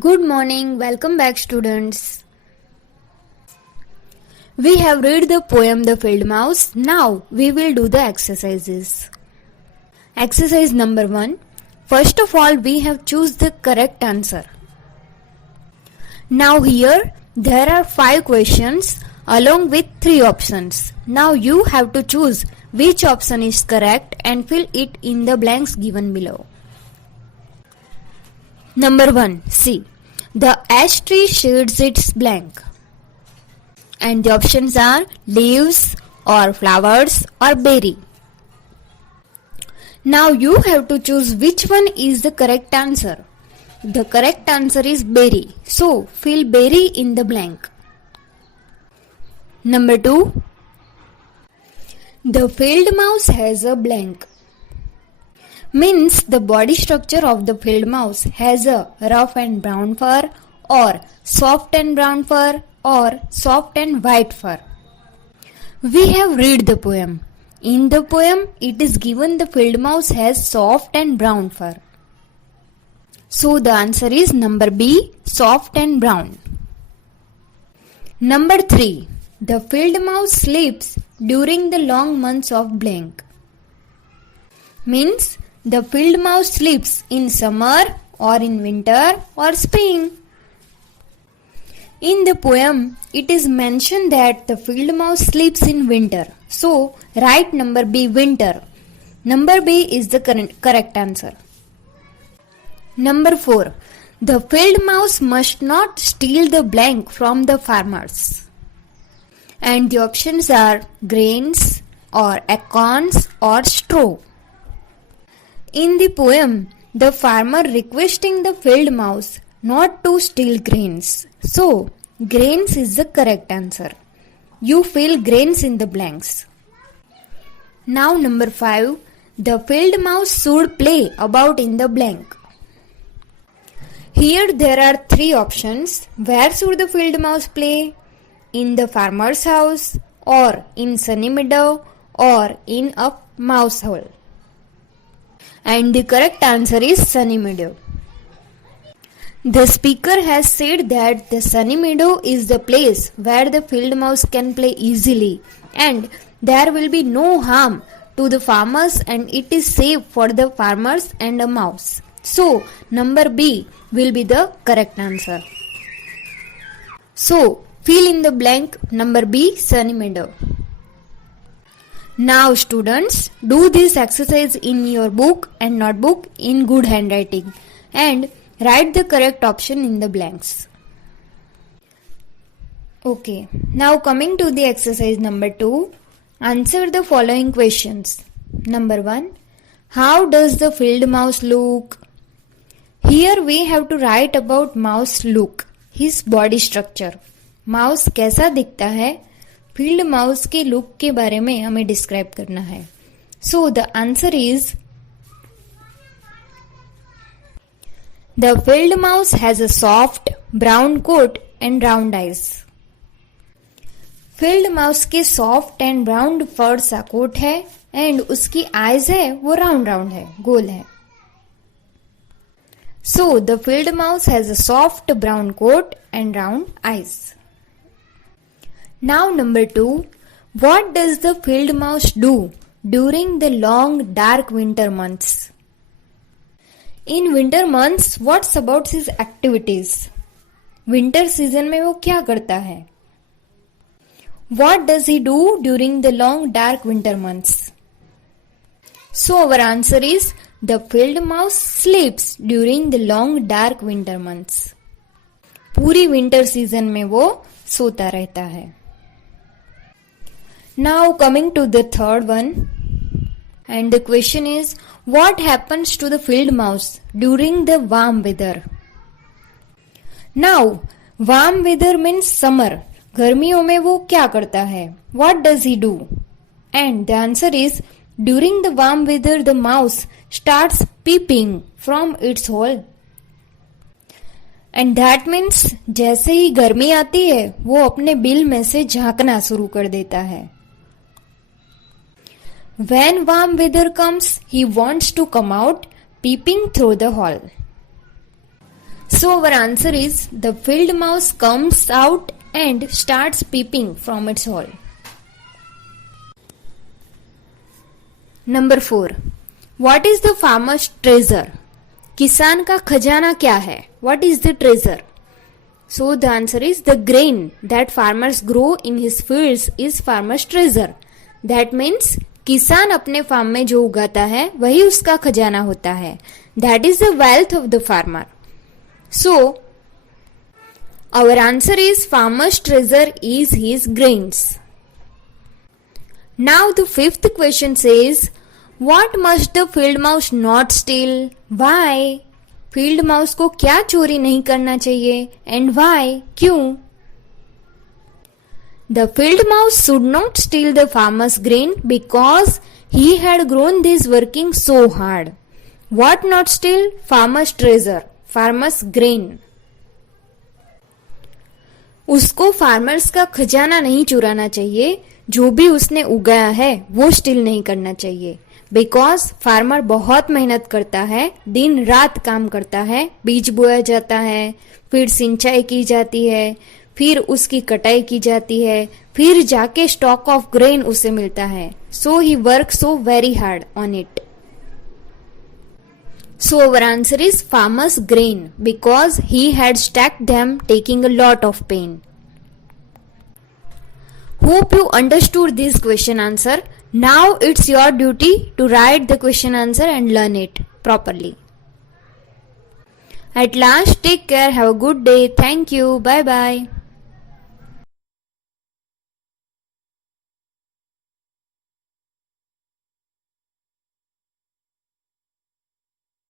Good morning, welcome back students. We have read the poem The Field Mouse. Now we will do the exercises. Exercise number 1. First of all we have choose the correct answer. Now here there are 5 questions along with 3 options. Now you have to choose which option is correct and fill it in the blanks given below. Number 1. C. The ash tree shades its blank. And the options are leaves or flowers or berry. Now you have to choose which one is the correct answer. The correct answer is berry. So fill berry in the blank. Number 2. The field mouse has a blank. Means the body structure of the field mouse has a rough and brown fur or soft and brown fur or soft and white fur. We have read the poem. In the poem it is given the field mouse has soft and brown fur. So the answer is number B, soft and brown. Number 3. The field mouse sleeps during the long months of blank. Means the field mouse sleeps in summer or in winter or spring. In the poem, it is mentioned that the field mouse sleeps in winter. So, write number B, winter. Number B is the correct answer. Number 4. The field mouse must not steal the blank from the farmers. And the options are grains or acorns or straw. In the poem, the farmer requesting the field mouse not to steal grains. So, grains is the correct answer. You fill grains in the blanks. Now number 5. The field mouse should play about in the blank. Here there are 3 options. Where should the field mouse play? In the farmer's house or in sunny meadow or in a mouse hole. And the correct answer is sunny meadow. The speaker has said that the sunny meadow is the place where the field mouse can play easily and there will be no harm to the farmers and it is safe for the farmers and a mouse. So, number B will be the correct answer. So, fill in the blank number B, sunny meadow. Now students, do this exercise in your book and notebook in good handwriting and write the correct option in the blanks. Okay, now coming to the exercise number 2, answer the following questions. Number 1, how does the field mouse look? Here we have to write about mouse look, his body structure. Mouse कैसा दिखता है? Field mouse के look के बारे में हमें describe करना है. So the answer is the field mouse has a soft brown coat and round eyes. Field mouse के सॉफ्ट एंड ब्राउन फर सा कोट है एंड उसकी आइज है वो राउंड राउंड है, गोल है. So the field mouse has a soft brown coat and round eyes. Now number 2, what does the field mouse do during the long dark winter months? In winter months, what's about his activities? Winter season में वो क्या करता है? What does he do during the long dark winter months? So our answer is the field mouse sleeps during the long dark winter months. पूरी winter season में वो सोता रहता है. Now coming to the third one, and the question is, what happens to the field mouse during the warm weather? Now, warm weather means summer. गर्मियों में वो क्या करता है? What does he do? And the answer is, during the warm weather, the mouse starts peeping from its hole. And that means, जैसे ही गर्मी आती है, वो अपने बिल में से झांकना शुरू कर देता है. When warm weather comes, he wants to come out peeping through the hole. So our answer is the field mouse comes out and starts peeping from its hole. Number 4. What is the farmer's treasure? किसान का खजाना क्या है? What is the treasure? So the answer is the grain that farmers grow in his fields is farmer's treasure. That means किसान अपने farm में जो उगाता है वही उसका खजाना होता है. That is the wealth of the farmer. So our answer is farmer's treasure is his grains. Now the fifth question says, what must the field mouse not steal? Why? Field mouse को क्या चोरी नहीं करना चाहिए and Y, क्यों? The field mouse should not steel the farmers grain because he had grown this working so hard. What not steel? Farmers treasure, farmers grain. उसको farmers का खजाना नहीं चुराना चाहिए, जो भी उसने उगाया है वो स्टील नहीं करना चाहिए. बिकॉज फार्मर बहुत मेहनत करता है, दिन रात काम करता है, बीज बोया जाता है, फिर सिंचाई की जाती है, फिर उसकी कटाई की जाती है, फिर जाके स्टॉक ऑफ ग्रेन उसे मिलता है. So he work so very hard on it. So our answer is farmers grain because he had stacked them taking a lot of pain. Hope you understood this question answer. Now it's your duty to write the question answer and learn it properly. At last, take care. Have a good day. Thank you. Bye bye.